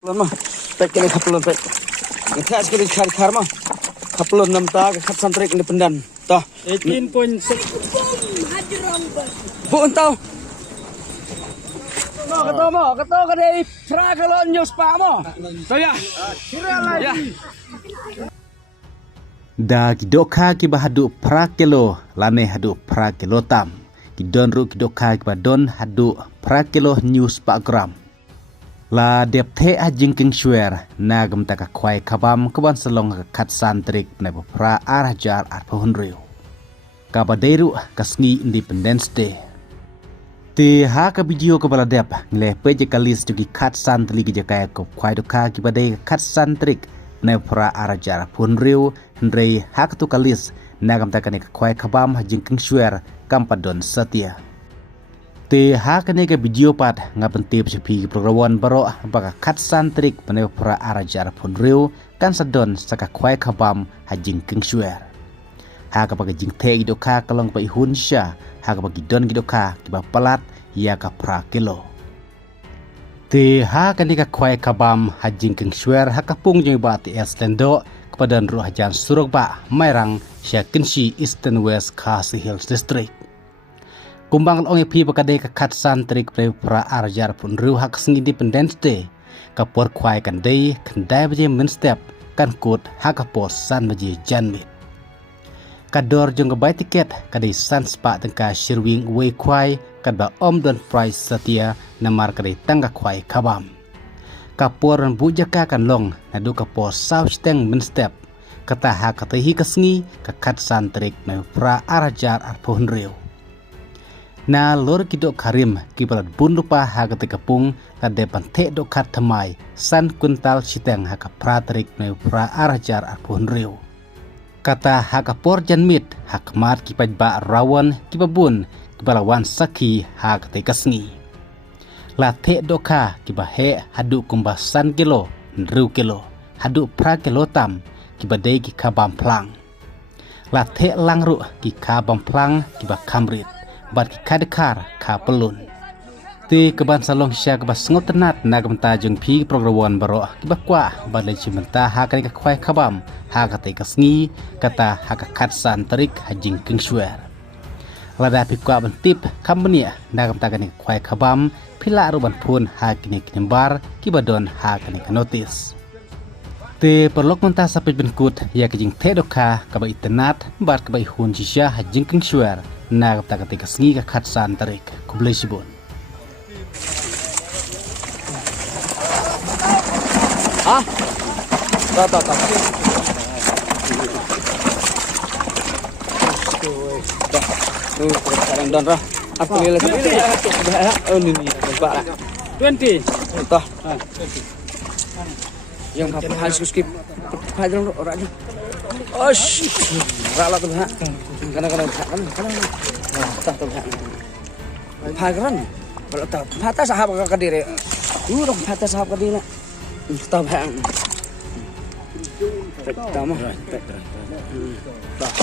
Lama, pek kini kapulun pek. Ngetes kini cari karma. Kapulun 6 ta, kat santrik independen. Tah. 18.6. Bu entau. Keto kadai tra kalau news pa mo. To ya. Ya. Da kidoka ki bahadu prakelo lane hadu prakelo tam. Kidon ru kidoka ki badon hadu prakelo news program. La depte a jingking shwer na gam taka kwai kabam kaban salong kat santrik na pra arajar at pohonrio. Kabaderu kasngi Independence Day. Ti ha ka video ka baladep ngle peje kalis jugi kat santri ki jakaya ko kwai doka ki badai kat santrik na pra arajar pohonrio ndrei ha ka tu kalis na gam taka ne kwai kabam jingking shwer kampadon setia. Te ha kene ke video pat ngapentip sepi programan baro baka kat santrik pane pra arajar ponreu kan sadon saka kwai kabam hajing kingshwer ha ka baka jing te idoka kalong pa ihun sya ha ka bagi don gidoka kiba palat ya ka pra kilo te ha kene ka kwai kabam hajing kingshwer ha ka pung jeng ba ti estendo kepada ru hajan surugba mairang sya kinsi Eastern West Khasi Hills District. Kumbang ong pi pakade ka kat santrik pre pra arjar pun ru hak sing Independence Day ka por kwai kan dei baje min step kan kut hak pos san baje janmit kador jong bai tiket kadai san spa tengka shirwing we kwai kad ba om don price setia namar kadai tangga kwai kabam ka por bujaka kan long nadu ka pos south teng min step kata hak hi kasngi ka kat santrik na pra arjar pun ru na lor kidok karim kibalat bundupa haga tekapung kade pante dok kat tamai san kuntal siteng haka pratrik na pra arajar apun riu kata haka por janmit hak mat kipaj ba rawan kibabun kibalawan saki haka tekasngi la te doka kibahe hadu kumbasan kilo nru kilo hadu pra kilo tam kibadei ki kabam plang la te langru ki kabam plang kibakamrit bat kadekar ka pelun ti keban salong sya ke bas ngotenat na gemta jeng pi programan baro kibakwa badle cimenta ha ka kwai kabam ha ka te kasngi kata ha ka kat santrik hajing kingshwer lada pi kwa bentip kambenia na gemta ka kwai kabam pila ruban pun ha kini kinimbar kibadon ha ka notis te perlok menta sapit benkut ya kejing te doka ka ba itenat bat ka ba hun sya hajing kingshwer na kata ketika sengi ke kat santrik kublai sibun Ah. Ta. Tuh, sekarang dan rah. Aku lihat oh ini Pak. 20. Tah. Yang apa harus skip. Pajar orangnya. Oh shit. Rala tuh ha. Kadang-kadang tah tuh ha. Pagaran. Kalau tah hata sahab ka kadire. Dong hata sahab kadire. Tah ha. Tama. Tah.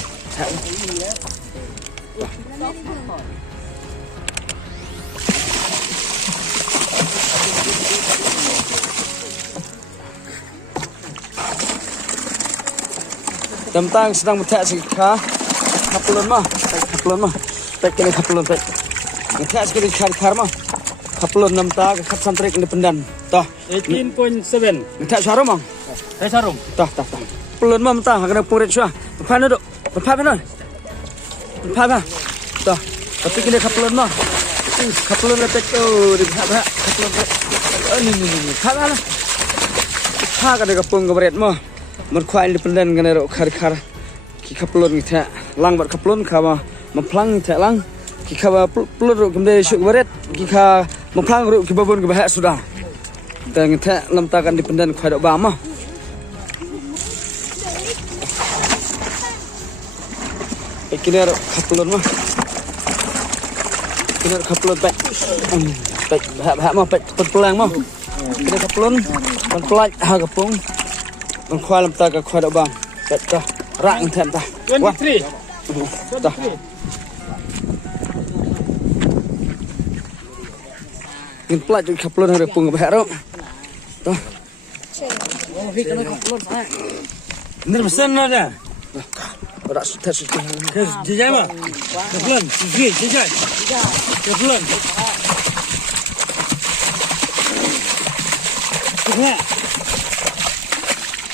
Tentang sedang metak sikha kapulun mah pek kini kapulun pek ngetes kini cari karma kapulun 6 ta kat santrik independen tah 18.7. ngetes sarum mang Sarum. tah kapulun mah tah kena purit syah pan duduk pan benar pan tah tapi kini kapulun mah kapulun letek oh di kapulun ini pan lah ha kada kapung gebret mah merkuat independen kena ro kar ki kapulun kita lang bar kapulun kama memplang ta lang ki kaba pelur ro kemde syuk baret ki ka memplang ro ki babun ke bahak sudah dan kita lemtakan independen khadok bama kena ro kapulun mah kena kapulun baik bahak mah baik pelang mah kena kapulun pelaj ha kapungมันควายลำตากับควายดอกบางแต่ก็ร่างแทนตา 23. ตาเงินปลาจุดขับรถให้เรือปุ่งกับแพะแล้วตา Ini pesan ada. Ora sudah sudah. Jajah mah. Kebelan. Jajah. Kebelan.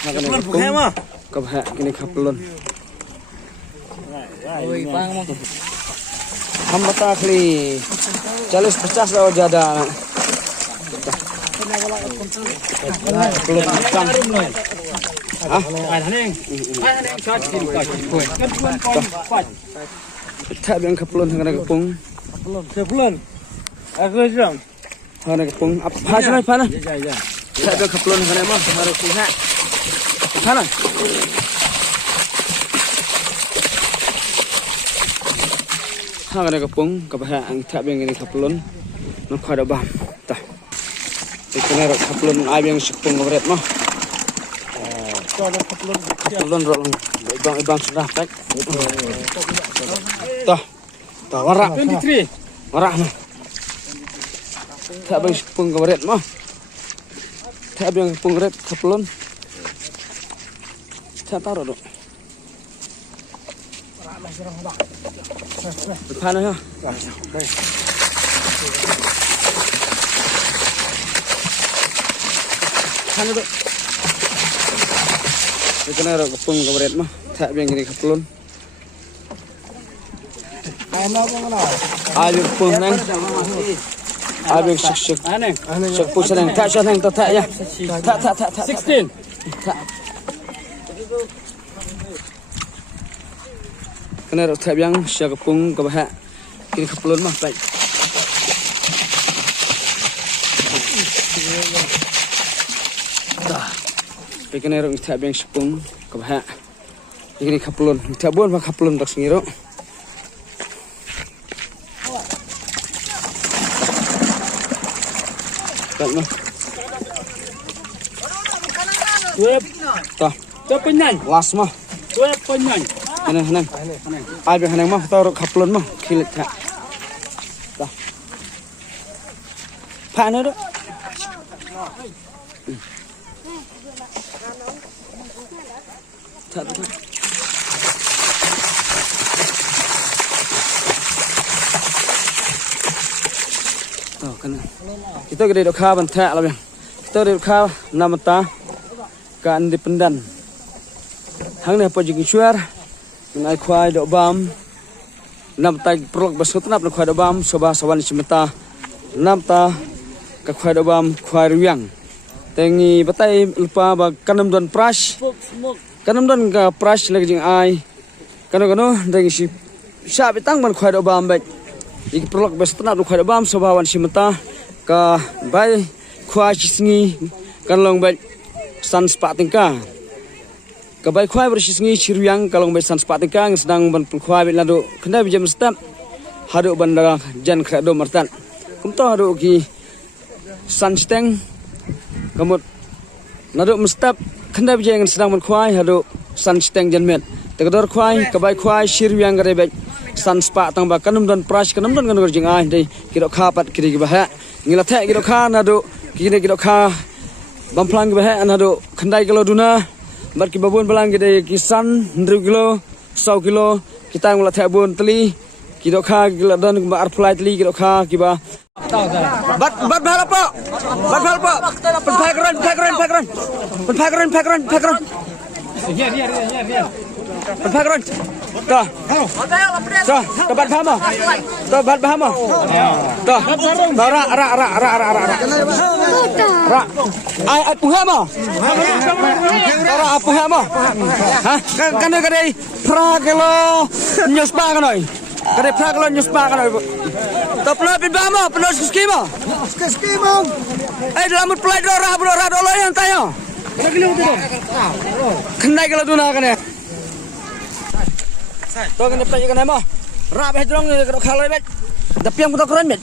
Kebelan bukan mah. Kabha kini kapelon. Hamba takli. 40-50 dah jada. Belum makan. Tak biang kapelon dengan kepung. Kebelan. Aku jam. Dengan kepung. Apa saja apa nak? Tak biang kapelon dengan apa? Dengan kepung. Mana? Dengan kepung. Kabah ang tak biang ini kapelon. Nak ada bah. Tah. Ikan kapelon ayam yang sepung berat mah. Kapelon rolong. Ibang sudah tak. Tah. Tah warak. 23. Warak mah. Tak biang sepung berat mah. Tak biang sepung berat kapelon. Tak taruh dok. Berpana ya. Sana dok. Ikan ada kepung kabaret mah. Tak biang gini kapelon. Ayo kepung neng. Ayo sek. Aneh. Sek pun senang. Tak senang tak ya. Tak. 16. Tak. Kena rok tak biang syak kepung kabah. Kini kapelon mah baik. Dah. Kena rok tak biang sepung kabah. Kini kapelon. Tak buat mah kapelon tak sengiro. Tak mah. Web. Tah. Cepenyan. Las mah. Web penyan. Hanang. Abi hanang mah tahu kapelon mah kilit tak. Tah. Pana dok. Tak. Tahu kan. Kita gede dok kah bantak lah bang. Kita gede dok kah nama ta ka independen. Hang ni apa jadi suar. Ngai kuai dok bam. Nam ta prolog basut nap kuai dok bam soba sawan cimeta. Nam ta ka kuai dok bam kuai riang. Tengi batai lupa ba kanam don prash. Kanam don ka prash lagi jing ai. Kano tengi si sya bitang ban kuai dok bam baik. Ik prolog basut nap kuai dok bam soba wan cimeta ka bai kuai cisngi kan long baik san spa tingka. Kabai kuai bersisengi ciriang kalau bai san spa tingka sedang ban kuai bil lado kena bijam step hadu bandara jan krado martan. Kumto hadu ki san steng kamut nado mustap kena bijang sedang ban kuai hadu san steng janmet. Tegador kuai kabai kuai ciriang gare bai san spa tang ba kanum don prash kanum don kanur jing ai dei kiro khapat kiri bah ngila the kiro kha nado kiri kiro kha bamplang bah anado khandai kilo duna bar ki babun balang gede kisan 100 kilo 100 kilo kita ngula the bun teli kiro kha kilo don ba flight teli kiro kha kiba bat bala po pakran Here. pakran ta ta bat bahama ta bat bahama ta ra ai puhama ra puhama ha kan kadai pragelo nyuspa kanoi kadai pragelo nyuspa kanoi ta pernah bibama pernah skema dalam play ra dolo yang tanya kenai kalau tu nak kena to kena play kena mah ra beh drong ni kalau khalai bet dapiang putar keren bet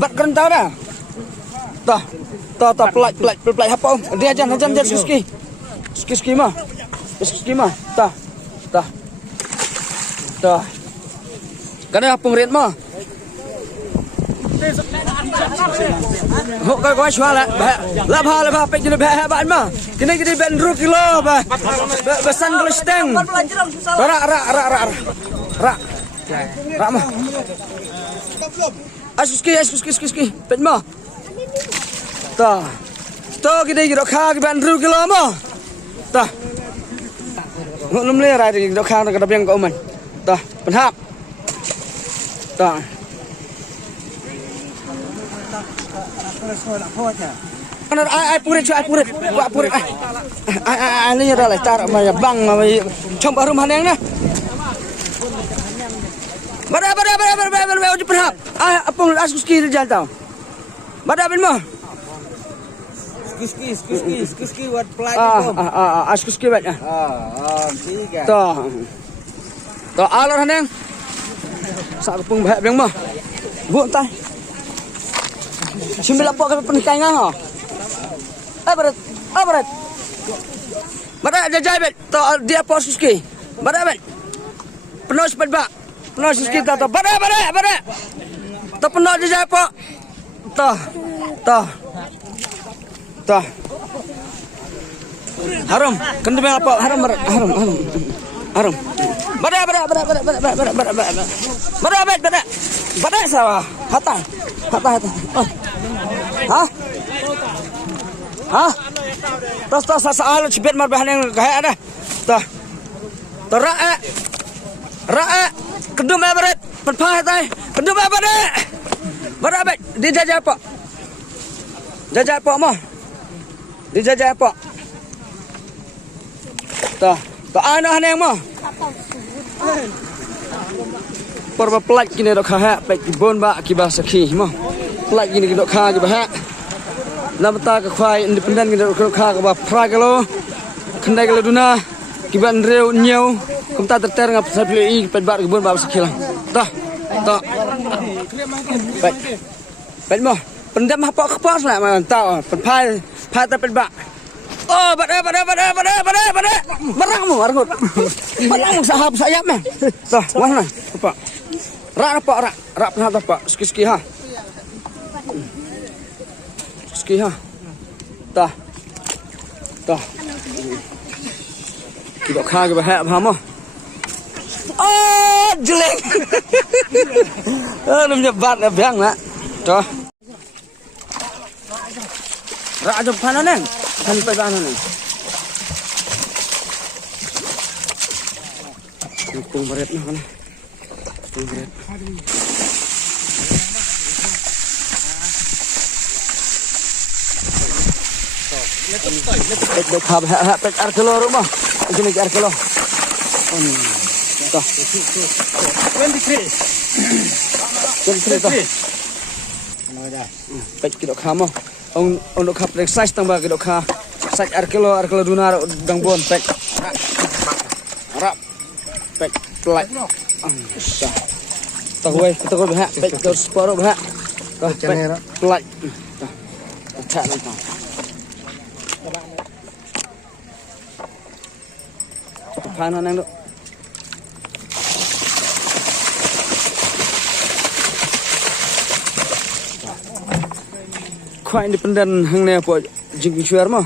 bat keren tahu dah ta play apa dia ajan ski mah ta kena apa red mah Hok kau shua la ba pe jine ba ba ma kini ben ru kilo ba besan kalau steng ra ma asuski pe ma ta to kini kilo kha ben ru kilo ma ta ngom le ra kilo kha ka biang ko man ta penhap ta ai purit ai ni ra lai tar ma bang ma trong ba rumah neng na bara uji perhap ai apung asuski jalan tau bara ben mo Skuski buat pelat. asuski bat Tiga. to alor neng sa apung ba beng mo bu tai Simbil apa ke pernikahan ha? Berat. Berat jajai bet. To dia apa suski? Berat bet. Penuh sepet bak. Penuh suski to. Berat. To penuh jajai apa? To. Harum. Kendem apa? Harum. Berat. Berat sawah. Hatai. Hah? Tas saal cibet mar bahan yang kayak ada. Tah. Ra'a. Kedum berat. Penpah tai. Kedum berat. Berat. Dia jajah apa? Jajah apa mah? Dia jajah apa? Tah. Tak anak yang mah. Perba pelat kini dok kahak pek kibon ba kibah sakhi mah. Pelat kini dok kahak kibah. Lamta ka khwai independent kini dok kahak ba pragalo. Kendai kalau duna kiban reu nyau kumta terter ngap sapli pet ba kibon ba sakhi lah. Tah. Pet mah. Pendam apa kepas lah man tau. Penpai ta pet ba. Oh, pada. Barangmu argut. Barangmu sahab sayap meh. Tah, mana? Apa? Rak pernah apa? Ski ha. Ski ha. Tah. Kita kha ke bah mah. Oh, jelek. Namanya bat bang nak. Tah. Rak ada panan neng. Sampai panan neng. Pung berat nah kana. Pung berat. Dek hab pek ar kilo rumah. Ini ar kilo. Toh. 23 toh. Pek kilo khamo. Ông độ khắp size tăng ba cái độ kha sạch ar kilo dunar dang bon pek rap pek pelak tahu kita kau bah pek kau separo bah pelak tak lantang panan yang dok Khoa independent hang ne po jing shuar mo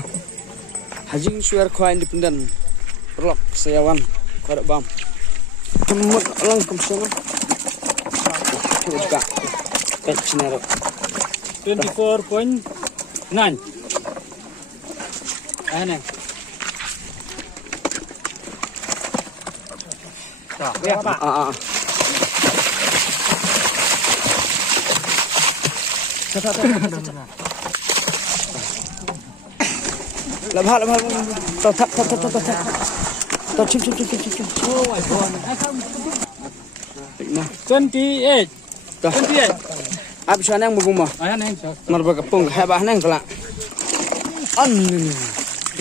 hajing shuar khoa independent perlok sayawan khoa bam kemut lang kumsona juga pet chinero 24.9 Ana Ya Pak Labha tao thap tao chim 28 ab chuan nang mugum ma mar ba kapung ha ba nang kala an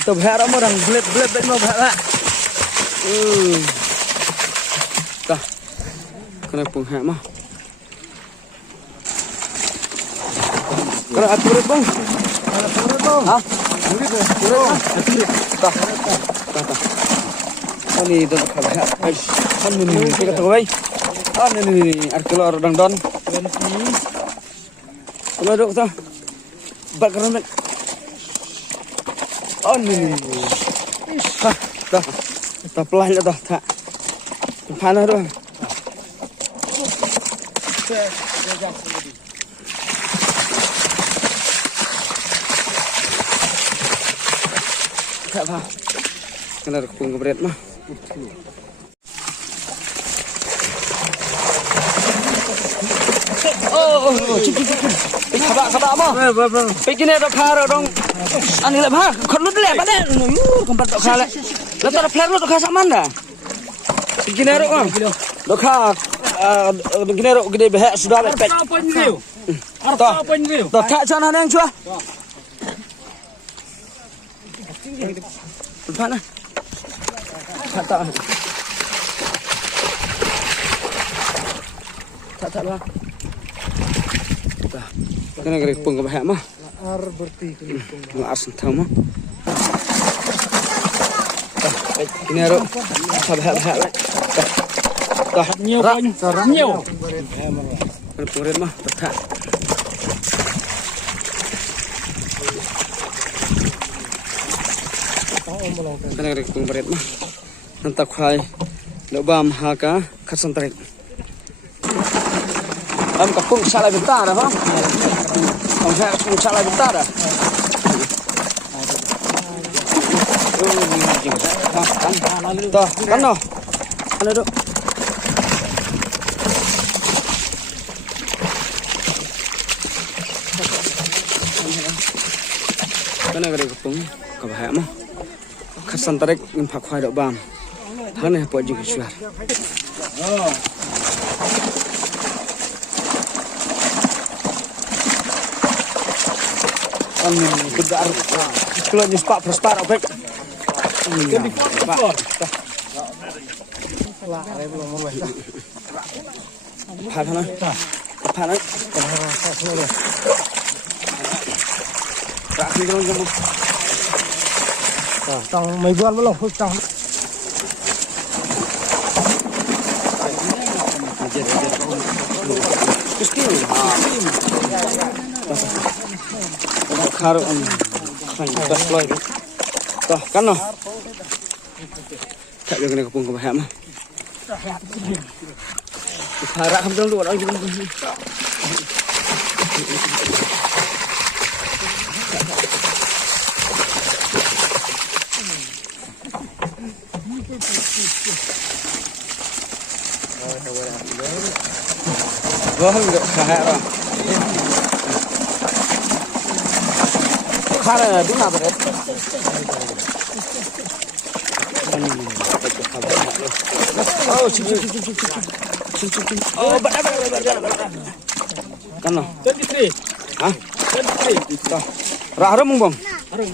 to bha ra mo rang blep mo bha ta kana pung ha ma kana atur bang ha ta ani to kha ha an ni kita to bai an ni ar kilo dang don Kena duk tu. Background. Oh ni. Dah. Dah pelan dah tak. Panas tu. Tak apa. Kena kepung ke berat mah. Cip. Khabar apa? Pergi ni dok khar dong. Ani le bah, khot lut le ba de. Kompat dok khar le. La tar plan lut dok khar sak mana? Pergi ni dok kan. Dok khar pergi ni dok gede behak sudah le pek. Apa ni view? Apa ni view? Dok tak sana nang chua. Mana? Tak. Tak lah. Kena kena pun ke bahaya mah. Ar berti Nggak asal tahu mah. Ini harus bahaya lah. Dah. nhiều anh nhiều. Kena purit mah. Tak. Kena kena pun purit mah. Nanti khai. Lebam haka kasantrik. Am kapung salah bentar dah, ha? Ang kapung salah bentar dah. Dah, kan noh. Ano do? Kana gade kapung kabahaya mah. Kasan tarik impak khwai dok bam. Hane po jing suar. Kedar kalau ni spak prostar opek. Phana. Rak ni kalau jamu. Tang mấy vườn vẫn lồng tang. Khar dah loy. Dah kan noh. Tak ada kena kepung ke bahaya mah. Harap kamu jangan luar lagi. Wah, enggak bahaya lah. Khara di mana berat? Oh, cip. Oh, berat. Kan lah. 23. Hah? 23. Dah. Harum bang. Harum.